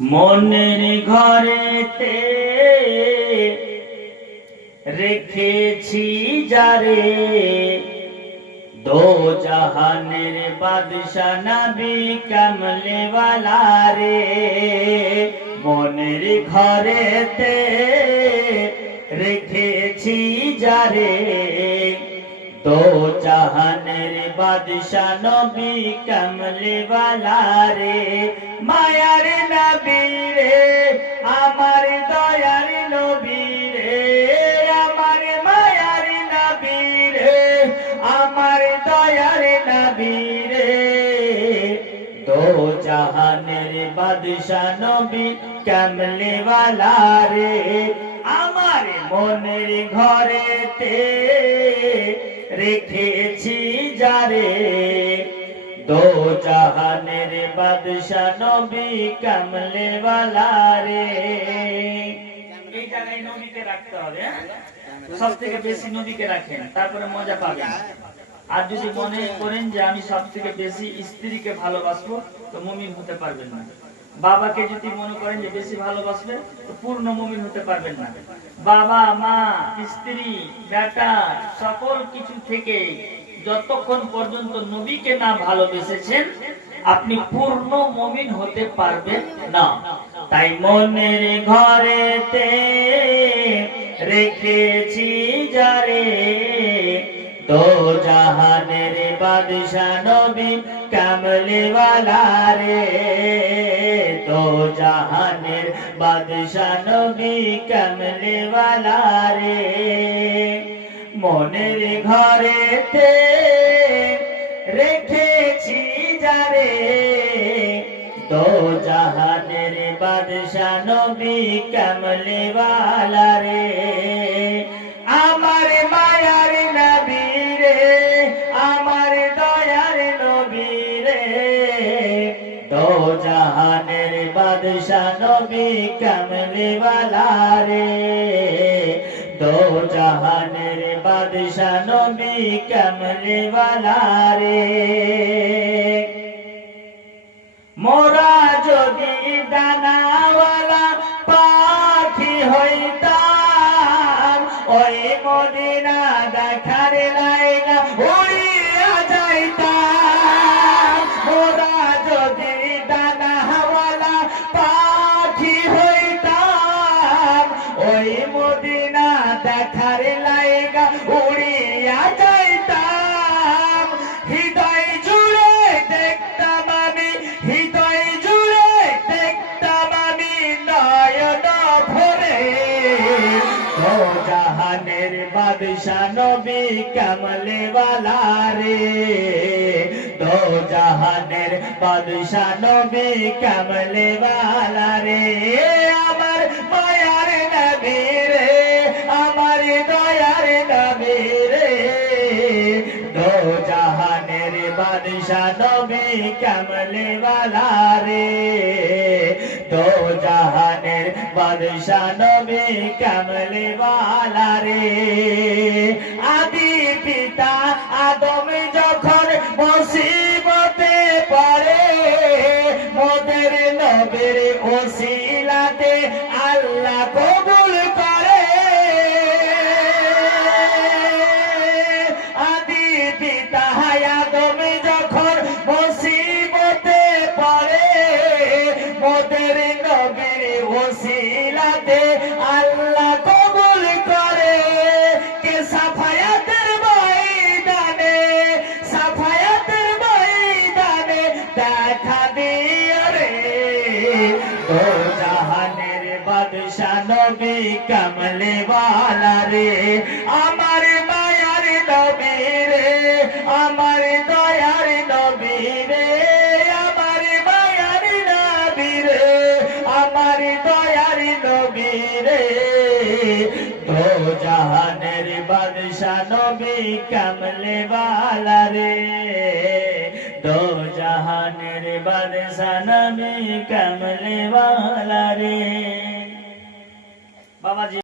মনের ঘরেতে রেখেছি যারে, দো জাহানের বাদশা নবী কমলে ওয়ালা রে। মনের ঘরেতে রেখেছি যারে, দো জাহানের বাদশা নবী কমলে ওয়ালা রে। মায়ার নবী রে আমার দয়ার নবী রে, আমার মায়ার নবী রে আমার দয়ার নবী রে। দো জাহানের বাদশা নবী কমলে ওয়ালা রে। আমার মনের ঘরেতে রেখেছি যারে, দো জাহানের বাদশা নবী কমলে ওয়ালা রে। এই জায়গায় নবীকে রাখতে হবে, সব থেকে বেশি নবীকে রাখেন, তারপরে মজা পাবেন। আর যদি মনে করেন যে আমি সব থেকে বেশি স্ত্রীকে ভালোবাসবো, তো মুমিন হতে পারবেন না। বাবাকে যদি মনে করেন যে বেশি ভালোবাসবে, তো পূর্ণ মুমিন হতে পারবেন না। বাবা মা স্ত্রী বেটা সকল কিছু থেকে যতক্ষণ পর্যন্ত নবীকে না ভালোবেসেছেন, আপনি পূর্ণ মুমিন হতে পারবেন না। তাই মনের ঘরেতে রেখেছি যারে, দো জাহানের বাদশা নবী কমলে ওয়ালা রে। দো জাহানের বাদশা নবী কমলে ওয়ালা রে। মনের ঘরেতে রেখেছি যারে, দো জাহানের বাদশা নবী কমলে ওয়ালা রে। আমার মায়ার নবী রে আমার দয়ার নবী রে, দো জাহানের বাদশা নবী কমলে ওয়ালা রে। দো জাহানের বাদশা নবী কমলে ওয়ালা রে। মোরা যদি দানাওয়ালা পাখি হইতাম, ওই মদিনা দেখার লাইগা উড়িয়া যাইতাম। মোরা যদি দানাওয়ালা পাখি হইতাম, ওই মদিনা দেখার লাইগা উড়িয়া যাইতাম। হৃদয় জুড়ে দেখতাম আমি, হৃদয় জুড়ে দেখতাম আমি নয়ন ভরে। দো জাহানের বাদশা নবী কমলে ওয়ালা রে। দো জাহানের বাদশা নবী কমলে ওয়ালা রে। আমার মায়ার নবী রে আমার দয়ার নবী রে, দো জাহানের বাদশা নবী কমলে ওয়ালা রে। দো জাহানের বাদশা নবী কমলে ওয়ালা রে। আদি পিতা আদম যখন মুসিবতে পড়ে, মোদের নবীর ওসিলাতে আল্লাহ কবুল করে। আদি পিতা আদম যখন মুসিবতে পড়ে, মোদের নবীর ওসিলাতে আল্লাহ কবুল করে। কে সাফায়াতের ময়দানে, সাফায়াতের ময়দানে দেখা দিয়ে রে। দো জাহানের বাদশা নবী কমলে ওয়ালা রে। আমার মায়ার নবী রে আমার দয়ার নবী রে, আমার মায়ার নবী রে আমার দয়ার নবী রে। দো জাহানের বাদশা নবী কমলে ওয়ালা রে। দো জাহানের বাদশা নবী কমলে ওয়ালা রে। বাবাজি।